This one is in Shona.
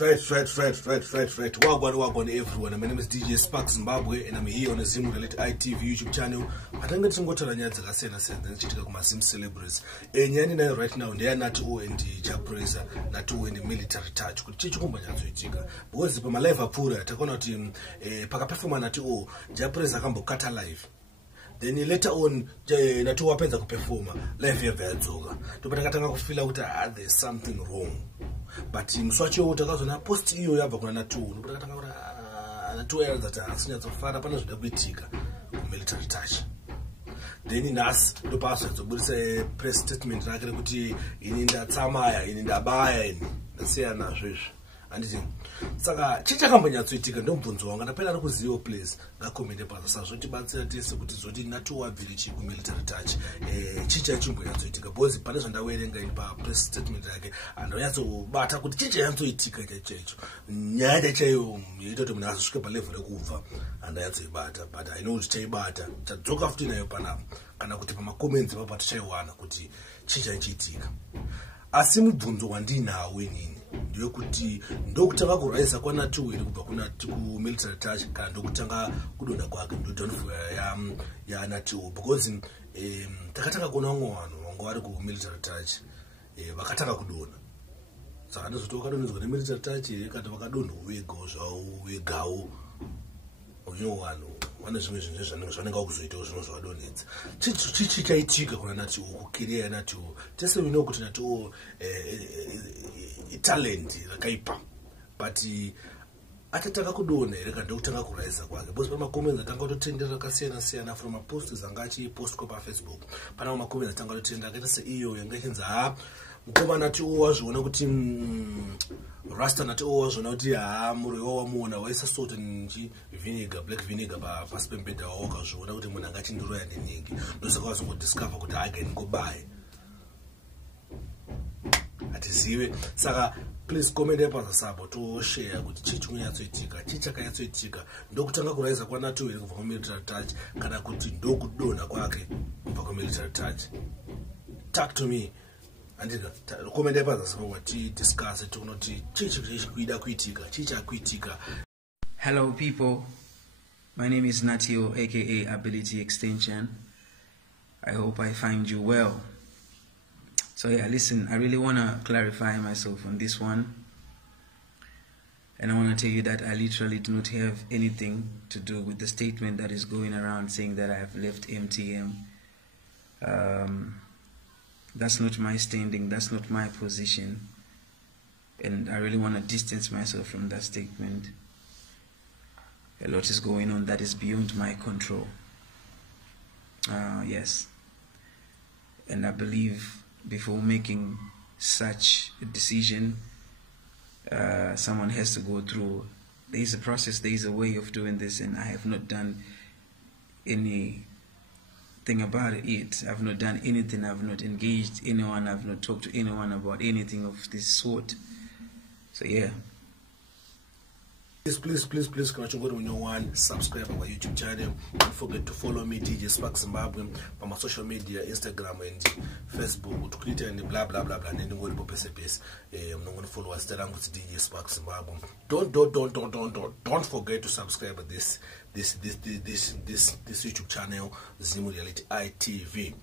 Right. Wagwan everyone. My name is DJ Spark Zimbabwe and I'm here on the Zim Reality ITV YouTube channel. I think it's going to be a celebrities. And right now, they are not all in the prayzah, not all in the military touch. Because my life are poor, I cannot perform at all. Prayzah can cut life. Then later on, na two weapons to perform. Life here very zoga. To betakatanga feel out there's something wrong. But mswachi utakazo na post hiyo yaba kuna na two. Betakatanga na two years that asinya zofara pana zodabitika military touch. Then in us the pastor to put a press statement rakere kuti ininda tsamaya ininda baya ini. Nasiya na shwish. Saka chicha kambanya tsuitika ndombunzo wanga napela ari kuziyo place ngakomende paza sazvoti batsira tese kuti zoti natuwa village ku military touch chicha chimbo yatsoitika bozi pane zvandawerenga ini pa press statement yake andonyatso bata kuti chicha yatsoitika chacho nyaya chayo yito kuti munhu azosvika pa level rekubva andayatsoibata but I know kuti chaibata chadzoka futi nayo panapo kana kuti pama comments papa tichaiwana kuti chicha chiitika asi mubvunzo wandinawo inini ndiyo kuti ndokutanga kuraisa kwa Nutty kubva kuna ku military touch kana ndokutanga kudonda kwake ndo downfall ya Nutty because takataka kuona wangu vari ku military touch vakataka kudona saka ndozotoka donedzwa ne military touch kana vakadonda wego zvao wegawo unyo wanu wana zvimwe zvinhu zvanenge kuzoitawo zvino zvadonedza chichi chaitika kuna Nutty kukiria Nutty tese we know kuti Nutty talent rakaipa but atataka kudona ere kana ndokutanga kuraisa kwake because pana comments atanga kutotendera kasiyana from a post zangachi post ko pa Facebook pana ma comments atanga kutotendera akaita se iyo yanga chinza mukoma Nutty wazviona kuti Rasta Nutty wazviona kuti muriwo wamuona waisa salt nji vinegar black vinegar pa spembeda wakazviona kuti munhu angachindiroya ndiningi ndosaka wazongodiscover kuti again gobaye atizive saka please comment paza sabo to share kuti chichi nyatsoitika chichakayatsoitika ndokutanga kuraisa kwa Nutty kubva ku military touch kana kuti ndokudona kwake kubva ku military touch. Talk to me andika comment paza sabo wati discuss to kunoti chichi kuida kuitika chichakuitika. Hello people, my name is Nutty aka Ability Extension. I hope I find you well. So yeah, listen, I really want to clarify myself on this one. And I want to tell you that I literally do not have anything to do with the statement that is going around saying that I have left MTM. That's not my standing, that's not my position. And I really want to distance myself from that statement. A lot is going on that is beyond my control. Yes. And I believe before making such a decision, someone has to go through. There is a process, there is a way of doing this, and I have not done anything about it. I've not done anything, I've not engaged anyone, I've not talked to anyone about anything of this sort. So yeah. Please, can you go to one subscribe on my YouTube channel. Don't forget to follow me, DJ Spark Zimbabwe, on my social media, Instagram and Facebook, Twitter and blah blah blah blah. And then go to PSPS. I'm not going to follow us. That I'm with DJ Spark Zimbabwe. Don't forget to subscribe to this YouTube channel, Zim Reality ITV.